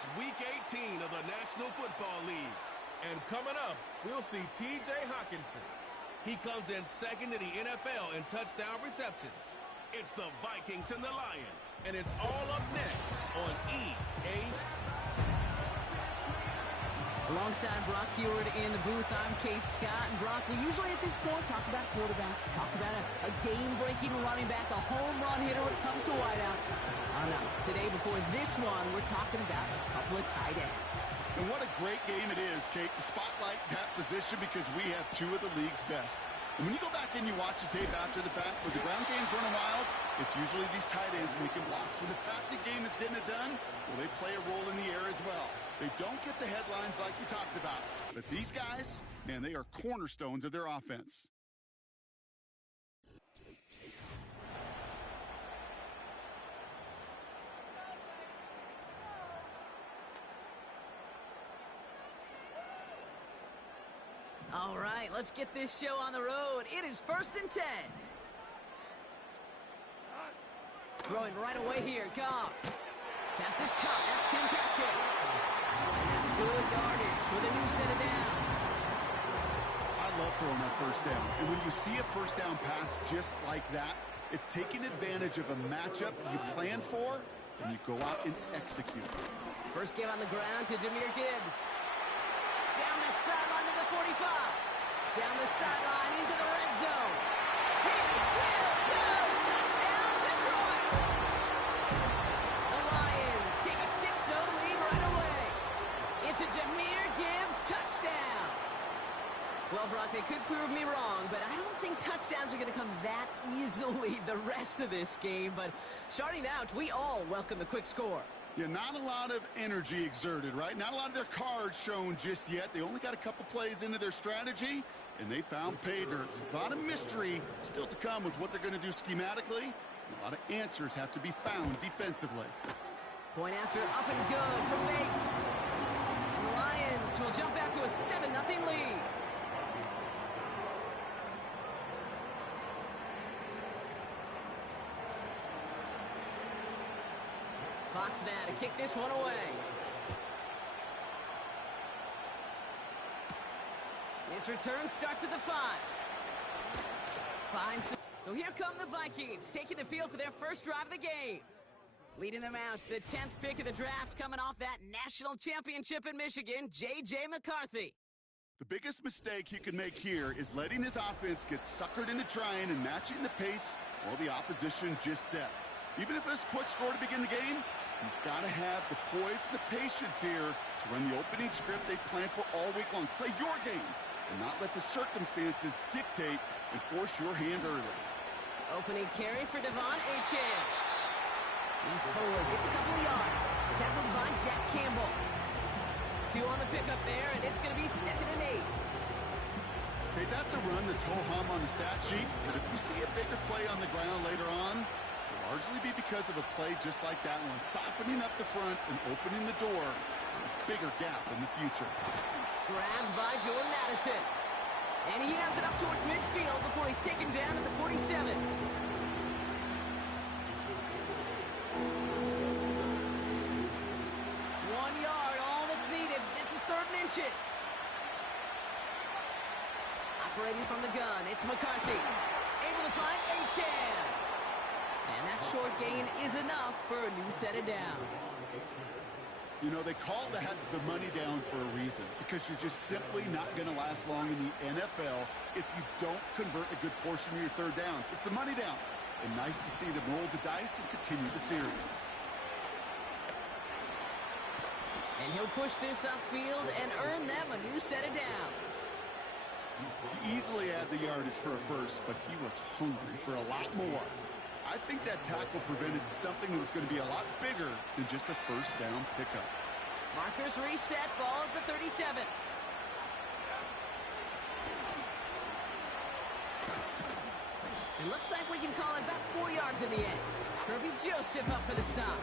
It's Week 18 of the National Football League. And coming up, we'll see T.J. Hockenson. He comes in second in the NFL in touchdown receptions. It's the Vikings and the Lions, and it's all up next on EA. Alongside Brock Heward in the booth, I'm Kate Scott. And Brock, we usually at this point talk about a quarterback, talk about a game-breaking running back, a home run hitter when it comes to wideouts. Oh no, today before this one, we're talking about a couple of tight ends. And what a great game it is, Kate, to spotlight that position because we have two of the league's best. And when you go back and you watch the tape after the fact, when the ground game's running wild, it's usually these tight ends making blocks. When the passing game is getting it done, well, they play a role in the air as well. They don't get the headlines like you talked about. But these guys, man, they are cornerstones of their offense. All right, let's get this show on the road. It is 1st and 10. Throwing right away here, Goff. Pass is caught. That's Tim Patrick. And that's good yardage with a new set of downs. I love throwing that first down. And when you see a first down pass just like that, it's taking advantage of a matchup you plan for, and you go out and execute. First game on the ground to Jahmyr Gibbs. Down the sideline to the 45. Down the sideline into the red zone. He will go! Touchdown, Detroit! The Lions take a 6-0 lead right away. It's a Jahmyr Gibbs touchdown. Well, Brock, they could prove me wrong, but I don't think touchdowns are going to come that easily the rest of this game. But starting out, we all welcome the quick score. Yeah, not a lot of energy exerted, right? Not a lot of their cards shown just yet. They only got a couple plays into their strategy, and they found pay dirt. A lot of mystery still to come with what they're going to do schematically. A lot of answers have to be found defensively. Point after up and good from Bates. And the Lions will jump out to a 7-0 lead. Fox now to kick this one away. His return starts at the 5. So here come the Vikings, taking the field for their first drive of the game. Leading them out, the 10th pick of the draft, coming off that national championship in Michigan, J.J. McCarthy. The biggest mistake he can make here is letting his offense get suckered into trying and matching the pace while the opposition just set. Even if it's a quick score to begin the game, he's got to have the poise and the patience here to run the opening script they planned for all week long. Play your game and not let the circumstances dictate and force your hand early. Opening carry for Devon Achane. He's forward, gets a couple of yards. Tackled by Jack Campbell. 2 on the pickup there, and it's going to be 2nd and 8. Okay, that's a run that's ho-hum on the stat sheet, but if you see a bigger play on the ground later on, it'll largely be because of a play just like that one, softening up the front and opening the door for a bigger gap in the future. Grabbed by Jordan Addison. And he has it up towards midfield before he's taken down at the 47. 1 yard, all that's needed. This is 3rd and inches. Operating from the gun, it's McCarthy. Able to find Achane. And that short gain is enough for a new set of downs. You know, they call that the money down for a reason, because you're just simply not going to last long in the NFL if you don't convert a good portion of your 3rd downs. It's the money down. And nice to see them roll the dice and continue the series. And he'll push this upfield and earn them a new set of downs. He easily had the yardage for a first, but he was hungry for a lot more. I think that tackle prevented something that was going to be a lot bigger than just a first down pickup. Markers reset, ball at the 37. It looks like we can call it about 4 yards in the end. Kirby Joseph up for the stop.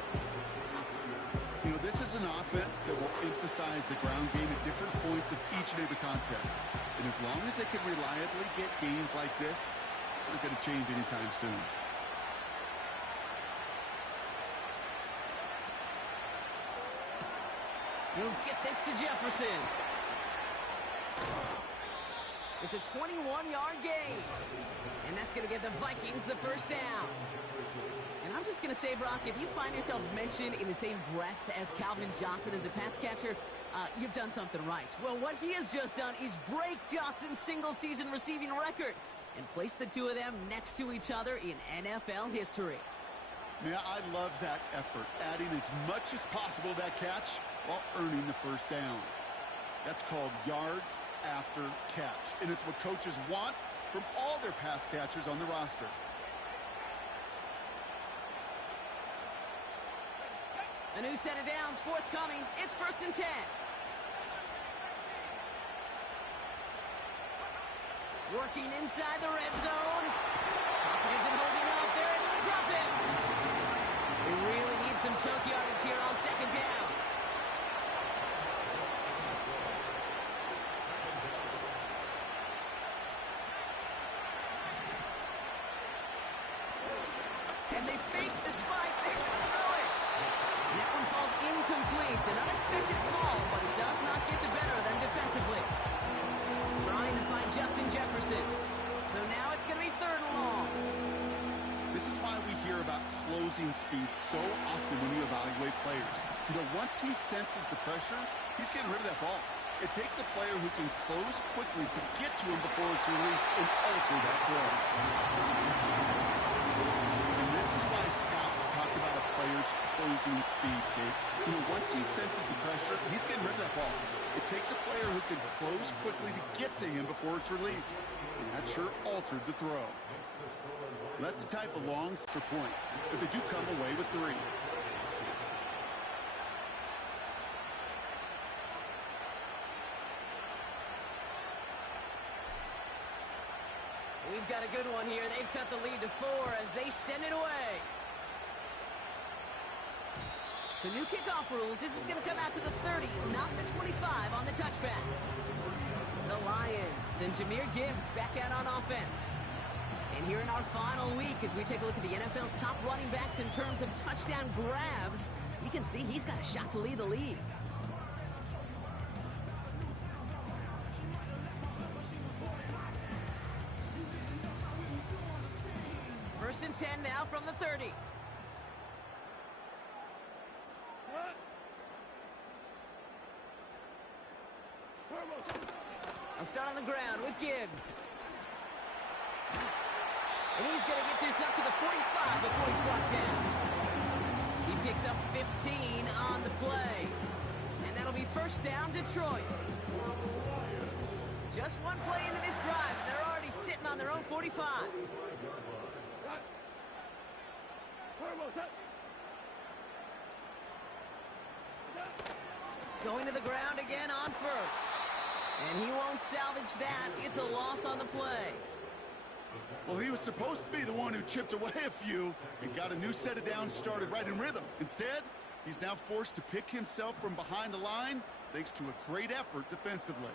You know, this is an offense that will emphasize the ground game at different points of each and every contest. And as long as they can reliably get gains like this, it's not going to change anytime soon. He'll get this to Jefferson. It's a 21-yard gain. And that's going to give the Vikings the first down. And I'm just going to say, Brock, if you find yourself mentioned in the same breath as Calvin Johnson as a pass catcher, you've done something right. Well, what he has just done is break Johnson's single-season receiving record and place the two of them next to each other in NFL history. Man, I love that effort, adding as much as possible to that catch while earning the first down. That's called yards after catch, and it's what coaches want from all their pass catchers on the roster. A new set of downs forthcoming. It's 1st and 10. Working inside the red zone. Pocket isn't holding up. They're able to drop it. They really need some chunk yardage here on 2nd down. And they fake the spike. They're going to throw it. And that one falls incomplete. An unexpected call, but it does not get the better of them defensively. Trying to find Justin Jefferson. So now it's going to be 3rd and long. This is why we hear about closing speed so often when you evaluate players. You know, once he senses the pressure, he's getting rid of that ball. It takes a player who can close quickly to get to him before it's released and alter that throw. And this is why scouts talk about a player's closing speed, Kate. You know, once he senses the pressure, he's getting rid of that ball. It takes a player who can close quickly to get to him before it's released. And that sure altered the throw. That's the type of long extra point, but they do come away with 3. We've got a good one here. They've cut the lead to 4 as they send it away. So new kickoff rules. This is going to come out to the 30, not the 25 on the touchback. The Lions and Jahmyr Gibbs back out on offense. And here in our final week, as we take a look at the NFL's top running backs in terms of touchdown grabs, you can see he's got a shot to lead the league. First and 10 now from the 30. I'll start on the ground with Gibbs. And he's going to get this up to the 45 before he's brought down. He picks up 15 on the play. And that'll be 1st down, Detroit. Just one play into this drive, and they're already sitting on their own 45. Going to the ground again on 1st. And he won't salvage that. It's a loss on the play. Well, he was supposed to be the one who chipped away a few and got a new set of downs started right in rhythm. Instead, he's now forced to pick himself from behind the line thanks to a great effort defensively.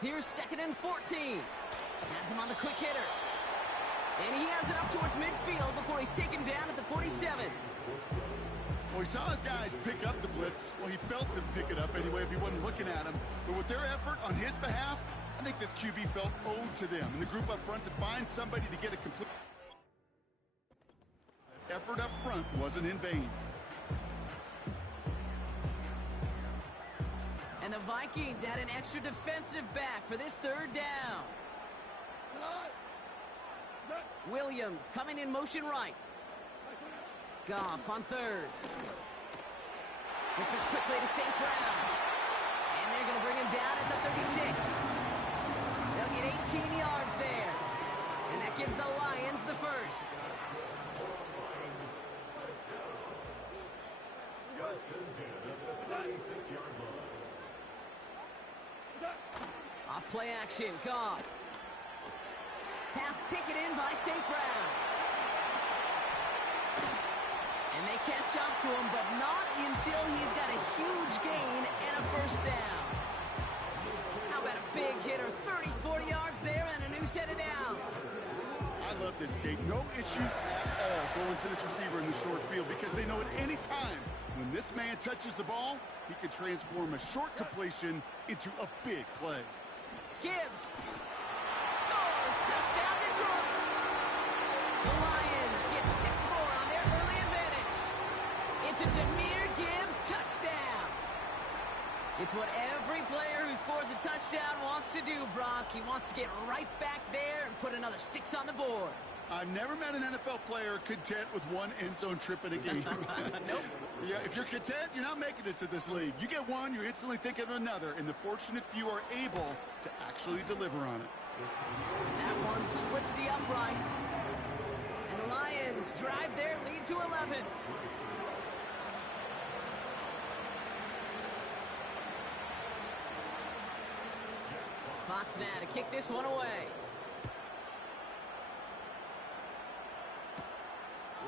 Here's 2nd and 14. Has him on the quick hitter. And he has it up towards midfield before he's taken down at the 47. Well, he saw his guys pick up the blitz. Well, he felt them pick it up anyway if he wasn't looking at him. But with their effort on his behalf, I think this QB felt owed to them. And the group up front to find somebody to get a complete effort up front wasn't in vain. And the Vikings add an extra defensive back for this 3rd down. Williams coming in motion right. Goff on 3rd. Gets it quickly to St. Brown. And they're going to bring him down at the 36. They'll get 18 yards there. And that gives the Lions the 1st. Off play action, Goff. Pass taken in by St. Brown. And they catch up to him, but not until he's got a huge gain and a 1st down. How about a big hitter, 30, 40 yards there and a new set of downs. I love this, Kate. No issues at all going to this receiver in the short field because they know at any time when this man touches the ball, he can transform a short completion into a big play. Gibbs scores. Touchdown, Detroit. The Lions get 6 more on their early advantage. It's a Jahmyr Gibbs touchdown. It's what every player who scores a touchdown wants to do, Brock. He wants to get right back there and put another 6 on the board. I've never met an NFL player content with one end zone trip in a game. Nope. Yeah, if you're content, you're not making it to this league. You get one, you're instantly thinking of another, and the fortunate few are able to actually deliver on it. That one splits the uprights. And the Lions drive their lead to 11. Fox now to kick this one away.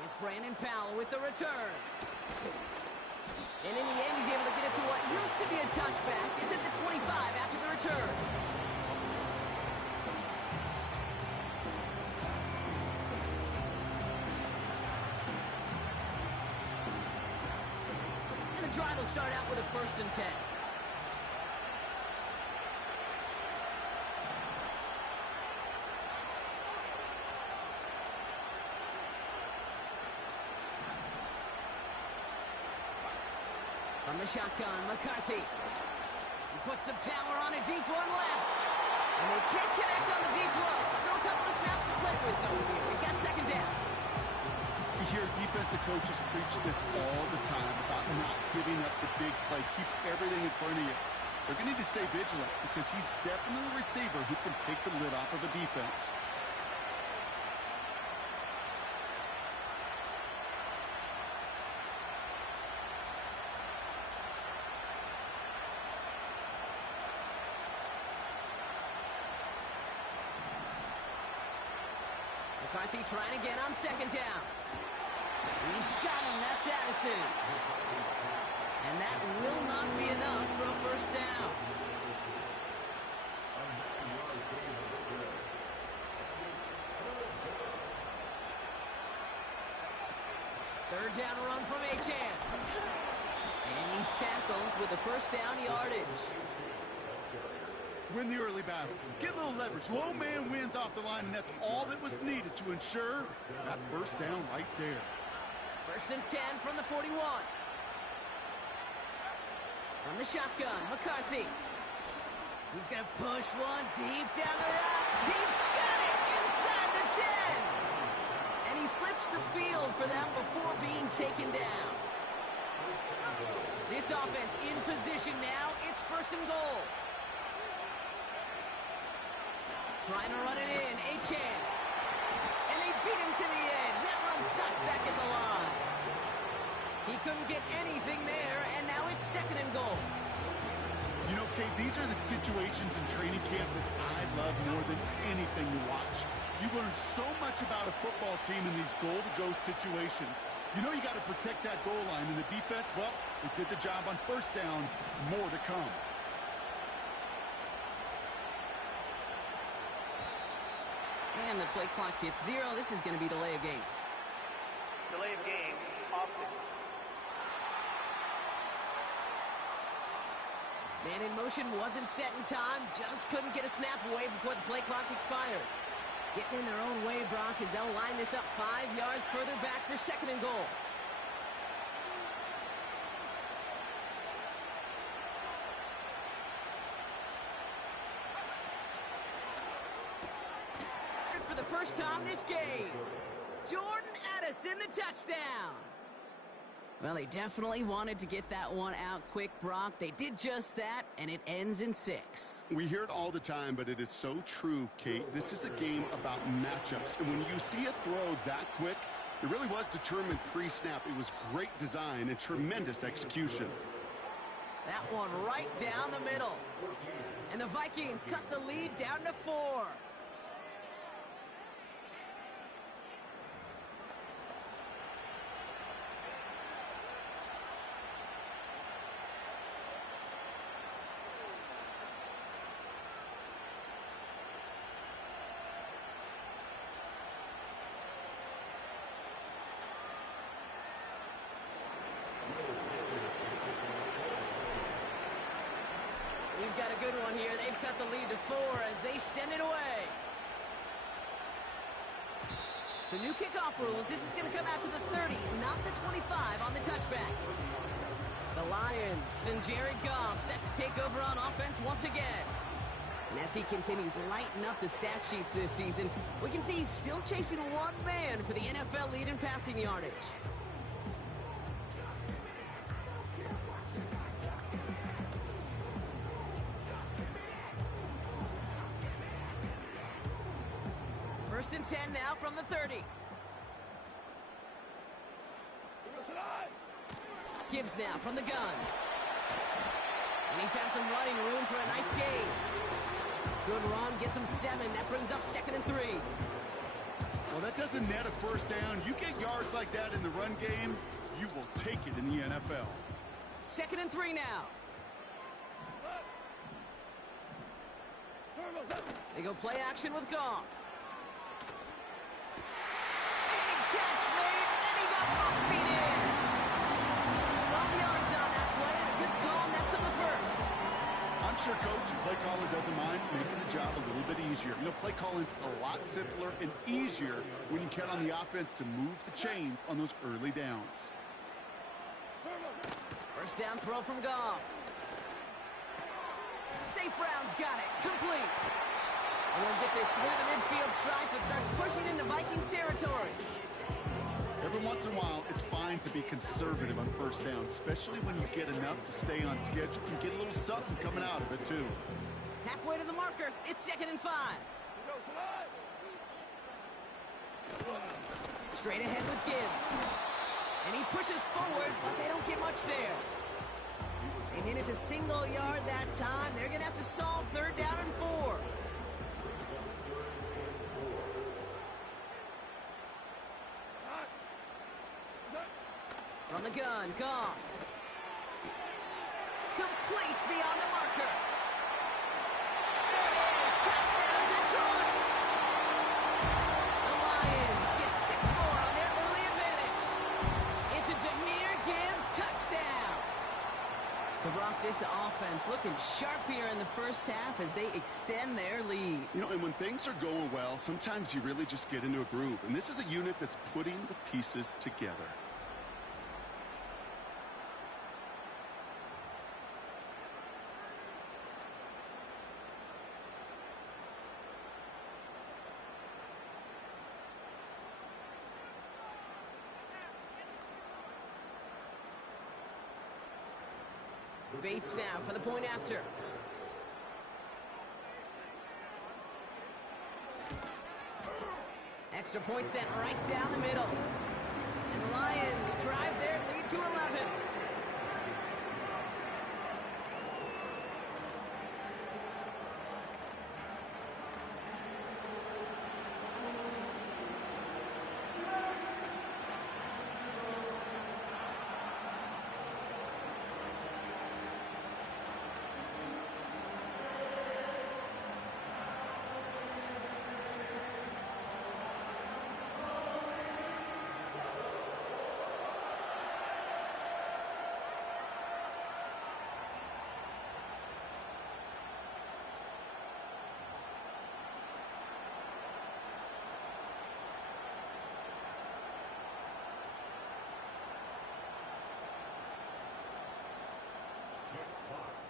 It's Brandon Powell with the return. And in the end, he's able to get it to what used to be a touchback. It's at the 25 after the return. And the drive will start out with a 1st and 10. From the shotgun, McCarthy. He puts some power on a deep one left. And they can't connect on the deep look. Still a couple of snaps to play with, though, here. We got 2nd down. You hear defensive coaches preach this all the time about not giving up the big play. Keep everything in front of you. They're going to need to stay vigilant because he's definitely a receiver who can take the lid off of a defense. McCarthy trying again on 2nd down. He's got him. That's Addison. And that will not be enough for a 1st down. Third down run from Achane. And he's tackled with the 1st down yardage. Win the early battle. Get a little leverage. Low man wins off the line, and that's all that was needed to ensure that 1st down right there. 1st and 10 from the 41. From the shotgun, McCarthy. He's going to push one deep down the route. He's got it inside the 10. And he flips the field for them before being taken down. This offense in position now. It's 1st and goal. Trying to run it in, Achane. And they beat him to the edge. That run stopped back at the line. He couldn't get anything there, and now it's 2nd and goal. You know, Kate, these are the situations in training camp that I love more than anything to watch. You learn so much about a football team in these goal-to-go situations. You know you got to protect that goal line, and the defense, well, they did the job on 1st down. More to come. And the play clock hits 0. This is going to be delay of game. Delay of game, offense. Man in motion wasn't set in time. Just couldn't get a snap away before the play clock expired. Getting in their own way, Brock, as they'll line this up 5 yards further back for 2nd and goal. For the 1st time this game, Jordan Addison, the touchdown. Well, they definitely wanted to get that one out quick, Brock. They did just that, and it ends in 6. We hear it all the time, but it is so true, Kate. This is a game about matchups, and when you see a throw that quick, it really was determined pre-snap. It was great design and tremendous execution. That one right down the middle. And the Vikings cut the lead down to 4. We've got a good one here. They've cut the lead to 4 as they send it away. So new kickoff rules. This is going to come out to the 30, not the 25 on the touchback. The Lions and Jared Goff set to take over on offense once again. And as he continues lighting up the stat sheets this season, we can see he's still chasing one man for the NFL lead in passing yardage. First and 10 now from the 30. Gibbs now from the gun. And he found some running room for a nice gain. Good run, gets him 7. That brings up 2nd and 3. Well, that doesn't net a first down. You get yards like that in the run game, you will take it in the NFL. 2nd and 3 now. They go play action with Goff. Big catch made, and he got both feet in. 12 yards on that play, and a good call nets him the first. I'm sure coach and play caller doesn't mind making the job a little bit easier. You know, play calling's a lot simpler and easier when you count on the offense to move the chains on those early downs. First down throw from Goff. St. Brown's got it. Complete. And they'll get this through the midfield stripe. It starts pushing into Vikings territory. Every once in a while, it's fine to be conservative on first down, especially when you get enough to stay on schedule and get a little something coming out of it, too. Halfway to the marker. It's 2nd and 5. Straight ahead with Gibbs. And he pushes forward, but they don't get much there. They made it to single yard that time. They're going to have to solve 3rd down and 4. From the gun, Goff. Complete beyond the marker. There it is. Touchdown, Detroit. The Lions get 6 more on their early advantage. It's a Jahmyr Gibbs touchdown. So, Brock, this offense looking sharp here in the first half as they extend their lead. You know, and when things are going well, sometimes you really just get into a groove. And this is a unit that's putting the pieces together. Bates now for the point after. Extra point set right down the middle. And the Lions drive their lead to 11.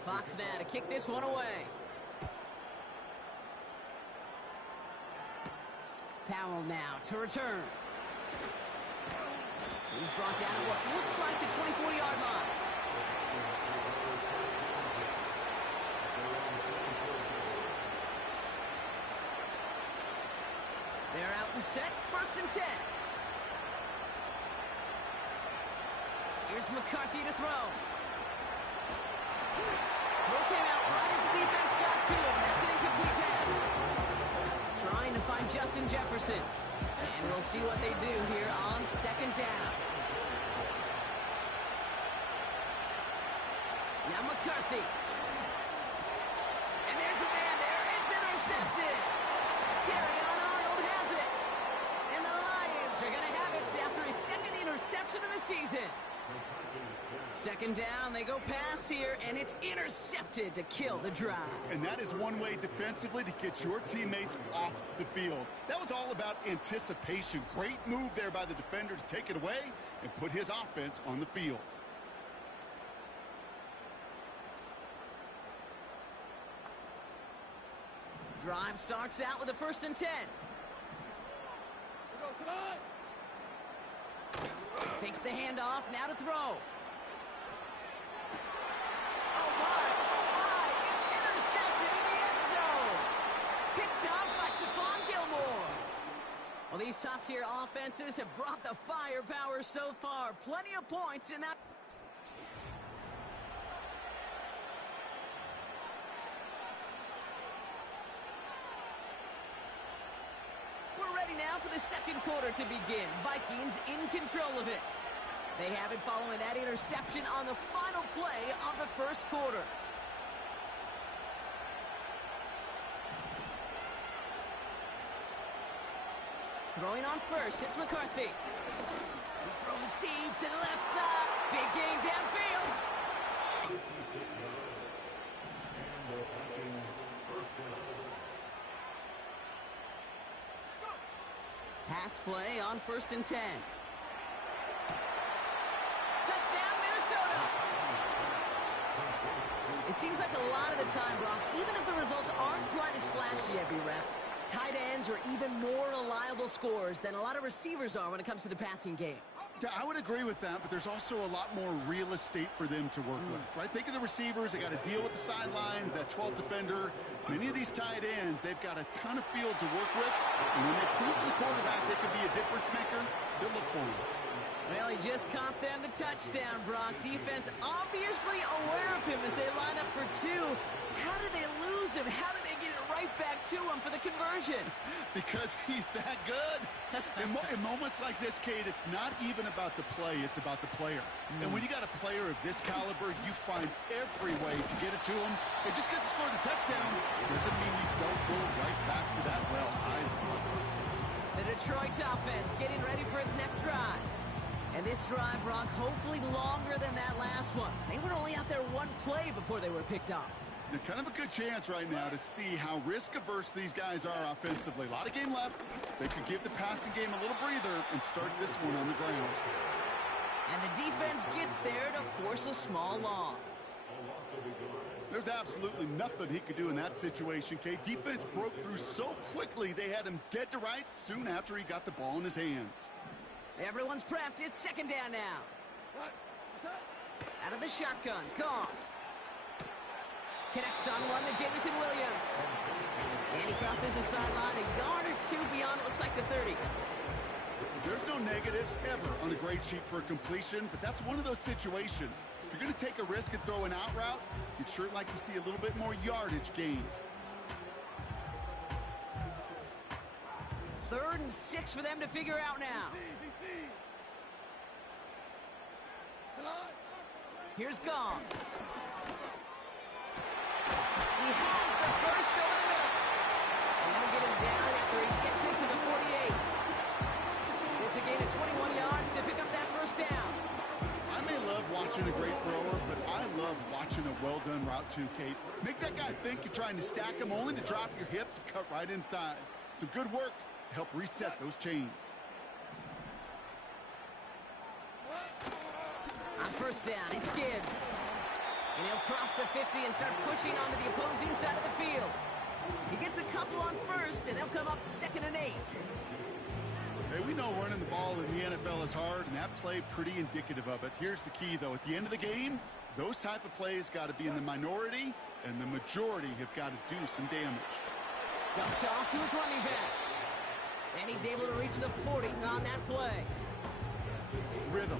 Fox now to kick this one away. Powell now to return. He's brought down at what looks like the 24-yard line. They're out and set. 1st and 10. Here's McCarthy to throw. Throw came out right as the defense got to him. That's an incomplete pass. Trying to find Justin Jefferson. And we'll see what they do here on 2nd down. Now McCarthy. And there's a man there. It's intercepted. Terrion Arnold has it. And the Lions are going to have it after his 2nd interception of the season. Second down, they go pass here, and it's intercepted to kill the drive. And that is one way defensively to get your teammates off the field. That was all about anticipation. Great move there by the defender to take it away and put his offense on the field. Drive starts out with a 1st and 10. Takes the handoff, now to throw. Oh my, it's intercepted in the end zone. Picked up by Stephon Gilmore. Well, these top-tier offenses have brought the firepower so far. Plenty of points in that. We're ready now for the second quarter to begin. Vikings in control of it. They have it following that interception on the final play of the first quarter. Throwing on first, it's McCarthy. He's throwing deep to the left side. Big gain downfield. Pass play on 1st and 10. Touchdown, Minnesota! It seems like a lot of the time, Brock, even if the results aren't quite as flashy every rep, tight ends are even more reliable scorers than a lot of receivers are when it comes to the passing game. Yeah, I would agree with that, but there's also a lot more real estate for them to work with, right? Think of the receivers. They got to deal with the sidelines, that 12th defender. Many of these tight ends, they've got a ton of field to work with, and when they prove to the quarterback they could be a difference maker, they'll look for him. Well, he just caught them the touchdown, Brock. Defense obviously aware of him as they line up for two. How did they lose him? How did they get it right back to him for the conversion? Because he's that good. In moments like this, Kate, it's not even about the play, it's about the player. And when you got a player of this caliber, you find every way to get it to him. And just because he scored the touchdown doesn't mean you don't go right back to that well. I love it. The Detroit offense getting ready for its next drive. And this drive, Brock, hopefully longer than that last one. They were only out there one play before they were picked off. Kind of a good chance right now to see how risk-averse these guys are offensively. A lot of game left. They could give the passing game a little breather and start this one on the ground. And the defense gets there to force a small loss. There's absolutely nothing he could do in that situation, Kate. Defense broke through so quickly they had him dead to rights soon after he got the ball in his hands. Everyone's prepped. It's second down now. Out of the shotgun. Kong. Connects on one to Jameson Williams. And he crosses the sideline a yard or two beyond, it looks like the 30. There's no negatives ever on a grade sheet for a completion, but that's one of those situations. If you're going to take a risk and throw an out route, you'd sure like to see a little bit more yardage gained. 3rd and 6 for them to figure out now. Here's Gong. He has the first over the middle. And they'll get him down after he gets into the 48. It's a gain of 21 yards to pick up that first down. I may love watching a great thrower, but I love watching a well-done route too, Kate. Make that guy think you're trying to stack him only to drop your hips and cut right inside. Some good work to help reset those chains. On first down, it's Gibbs. And he'll cross the 50 and start pushing onto the opposing side of the field. He gets a couple on first, and they'll come up 2nd and 8. Hey, we know running the ball in the NFL is hard, and that play pretty indicative of it. Here's the key, though. At the end of the game, those type of plays got to be in the minority, and the majority have got to do some damage. Dumped off to his running back. And he's able to reach the 40 on that play. Rhythm.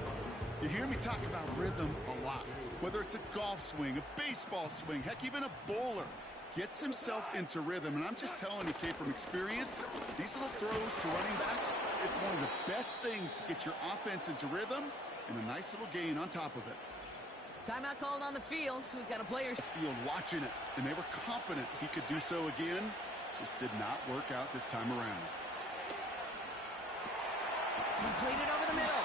You hear me talk about rhythm a lot. Whether it's a golf swing, a baseball swing, heck, even a bowler gets himself into rhythm. And I'm just telling you, Kate, from experience, these little throws to running backs, it's one of the best things to get your offense into rhythm and a nice little gain on top of it. Timeout called on the field, so we've got a player. Field watching it, and they were confident he could do so again. Just did not work out this time around. Completed over the middle.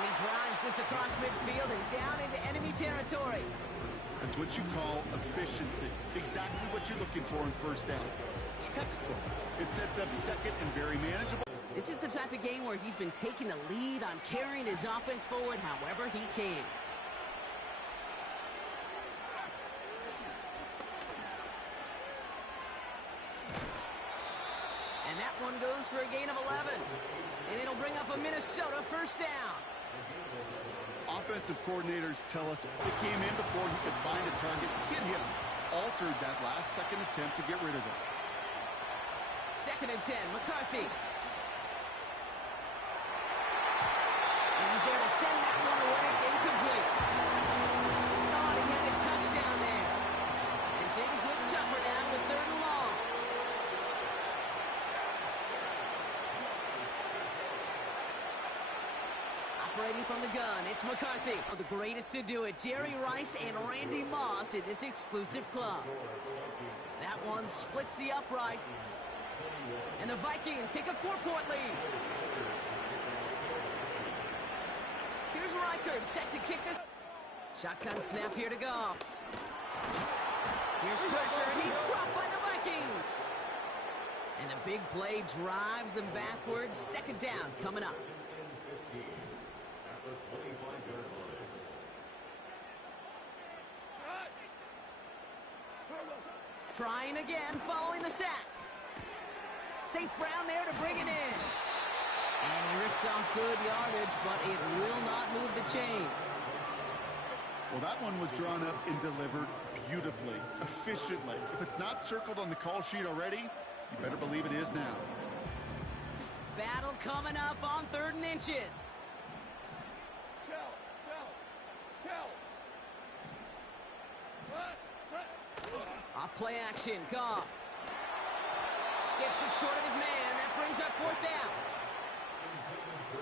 And he drives this across midfield and down into enemy territory. That's what you call efficiency. Exactly what you're looking for in first down. Textbook. It sets up second and very manageable. This is the type of game where he's been taking the lead on carrying his offense forward however he can. And that one goes for a gain of 11. And it'll bring up a Minnesota first down. Offensive coordinators tell us it came in before he could find a target, hit him, altered that last second attempt to get rid of it. 2nd and 10, McCarthy. And he's there to send that one away, incomplete. Thought he had a touchdown there. And things look tougher now with 3rd and long. Operating from the gun, it's McCarthy. The greatest to do it, Jerry Rice and Randy Moss in this exclusive club. That one splits the uprights. And the Vikings take a 4-point lead. Here's Reichert set to kick this. Shotgun snap here to Goff. Here's pressure, and he's dropped by the Vikings. And the big play drives them backwards. 2nd down coming up. Trying again, following the sack. St. Brown there to bring it in. And he rips off good yardage, but it will not move the chains. Well, that one was drawn up and delivered beautifully, efficiently. If it's not circled on the call sheet already, you better believe it is now. Battle coming up on 3rd and inches. Off play action, Goff. Skips it short of his man. That brings up 4th down.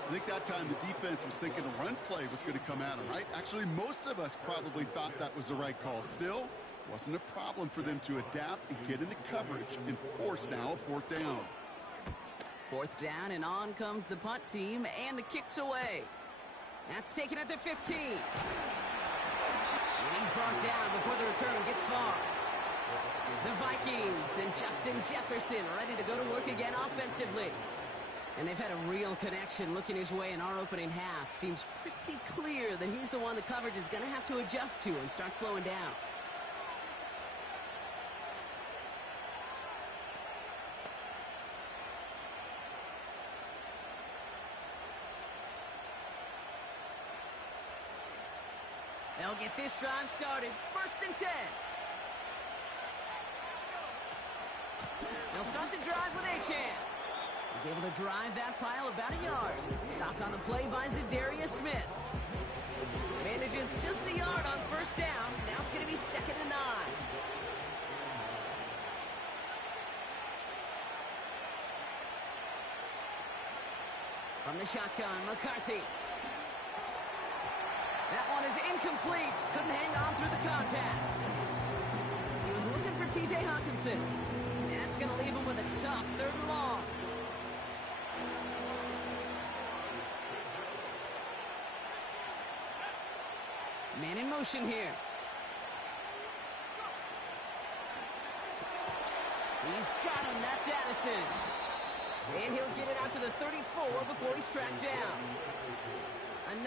I think that time the defense was thinking a run play was going to come at them, right? Actually, most of us probably thought that was the right call. Still, wasn't a problem for them to adapt and get into coverage and force now a 4th down. 4th down, and on comes the punt team, and the kick's away. That's taken at the 15. And he's brought down before the return gets far. The Vikings and Justin Jefferson ready to go to work again offensively. And they've had a real connection looking his way in our opening half. Seems pretty clear that he's the one the coverage is going to have to adjust to and start slowing down. They'll get this drive started. 1st and 10. They'll start the drive with Achane. He's able to drive that pile about a yard. Stopped on the play by Zadarius Smith. Manages just a yard on 1st down. Now it's going to be 2nd and 9. From the shotgun, McCarthy. That one is incomplete. Couldn't hang on through the contact. He was looking for T.J. Hawkinson. And that's going to leave him with a tough 3rd and long. Man in motion here. He's got him. That's Addison. And he'll get it out to the 34 before he's tracked down. A 9